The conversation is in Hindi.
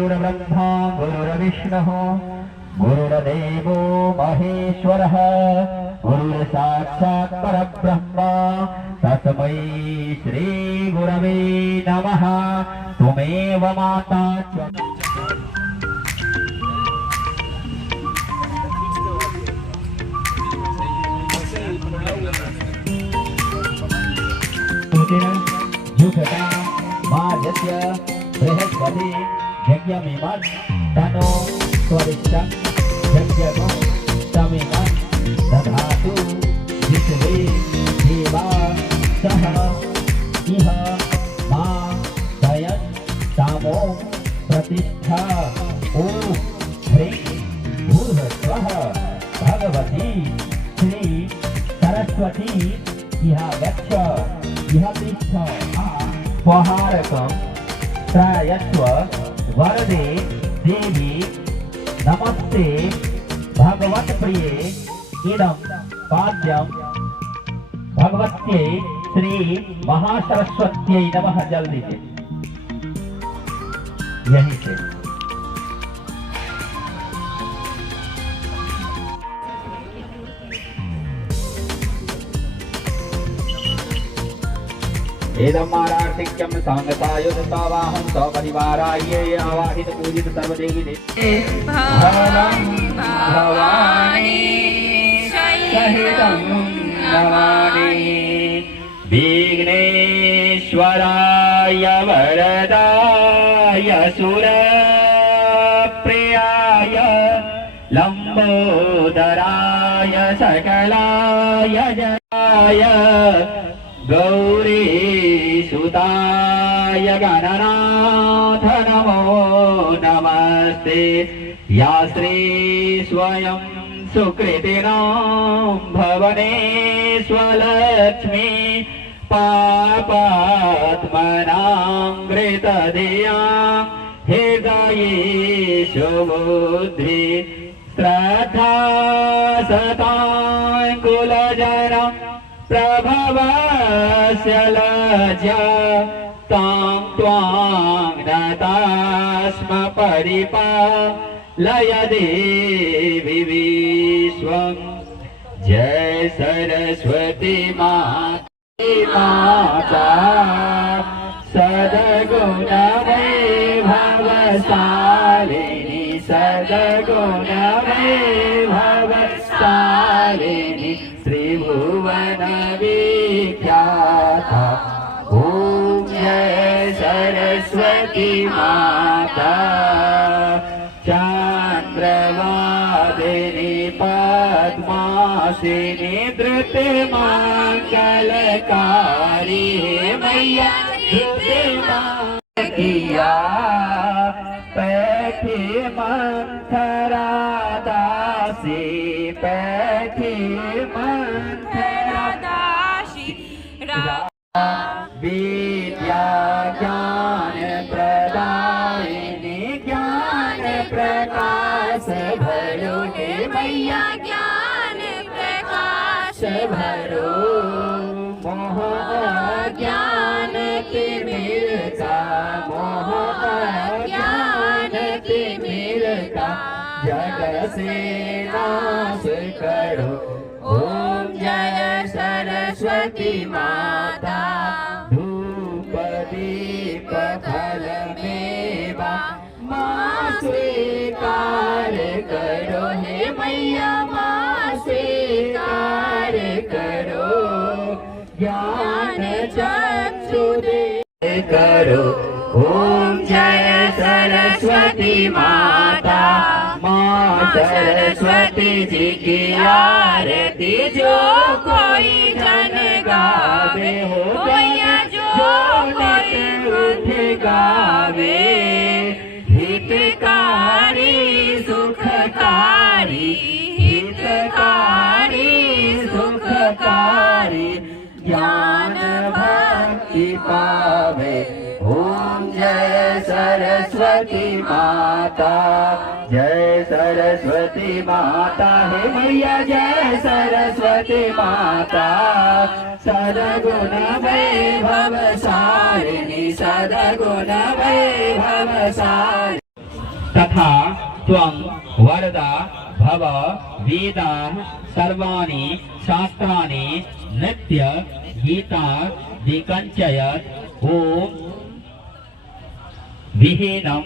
गुरुर्ब्रह्मा गुरुर्विष्णुः गुरुर्देवो महेश्वरः गुरुर्साक्षात् परब्रह्म तस्मै श्री गुरवे नमः। त्वमेव माता जुगता मार्गस्य बृहस्पति यज्ञमिमत् तनो स्वरिष्ठं यज्ञं तमिमत् दधातु विश्वे देवा सह इह मा दयन् तामो प्रतिष्ठा ॐ ह्रीं भूर्भुवः भगवती श्री सरस्वती इह गच्छ इह तिष्ठ स्वाहारकं त्रायस्व वरदे देवी नमस्ते भगवत्प्रिये इदं पाद्यं भगवत्यै श्री महासरस्वत्यै नमः। जल्दी से यहीं से एदमारार्थिक्यं सांगतायुधतावाहं सपरिवाराय आवाहित पूजित सर्वदेवी भवानी सहितं नमामि। विघ्नेश्वराय वरदाय सुरप्रियाय लंबोदराय सकलाय जयाय गौरी सुताय गणनाथ नमो नमस्ते। या श्री स्वयं सुकृतिनां भवनेश्वलक्ष्मी पापात्मनां घृतधियां हृदयेषु बुद्धि श्रद्धा सतां कुलजनं प्रभवस्य लज्जा तां त्वां नतास्म परिपालय देवी विश्वं। जय सरस्वती माता सद्गुण वैभवशालिनी सद्गुण वैभवशालिनी त्रिभुवन विख्याता। ॐ जय सरस्वती माता चंद्रवादिनी पद्मासिनी धृतमंगलकारी मैया धृतमंगलिया पैठी मंथरा दासी पैठी मंथरा दासी विद्या ज्ञान प्रदायिनी ज्ञान प्रकाश भरो हे मैया ज्ञान प्रकाश भरो। मोह ज्ञान की मिलता मोह ज्ञान की मिलता जग से नाश करो। ओम जय सरस्वती माता। धूप दीप फल मेवा माँ स्वीकार करो हे मैया माँ स्वीकार करो। ज्ञान चक्षु दे करो। ओम जय सरस्वती माता। माँ सरस्वती जी की आरती जो कोई जन गावे हो मैया जो कोई उठ गावे। हितकारी सुखकारी हितकारी सुखकारी ज्ञान भक्ति पावे। ओम जय सरस्वती माता। जय सरस्वती माता हे मैया जय सरस्वती माता। सद्गुण वैभवशालिनी सद्गुण वैभवशालिनी तथा त्वं वरदा भव वेदाः सर्वाणि शास्त्राणि नित्य गीता विकञ्चयत् ॐ विहीनं